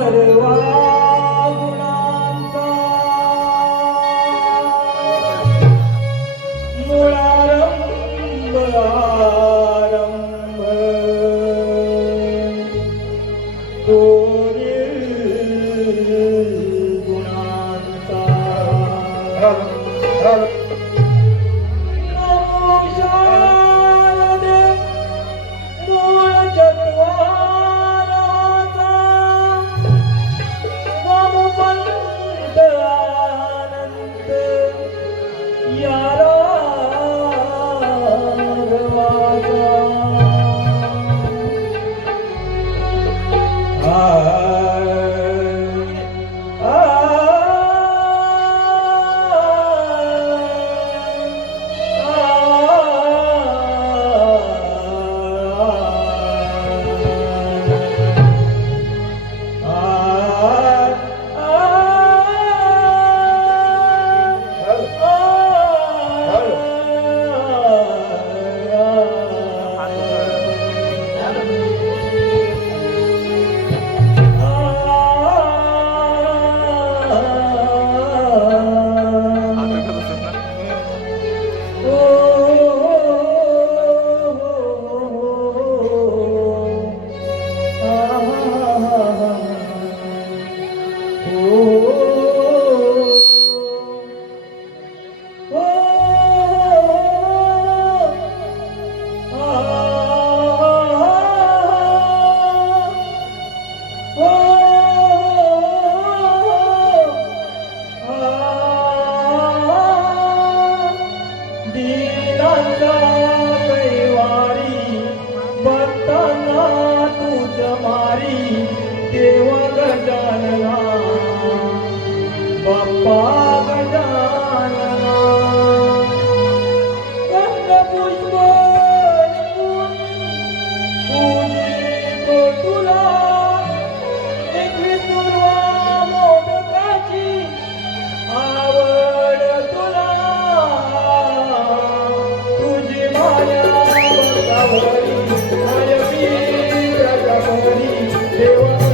ಸರ್ವಾ मारी देवा गजानना बाप्पा Deus.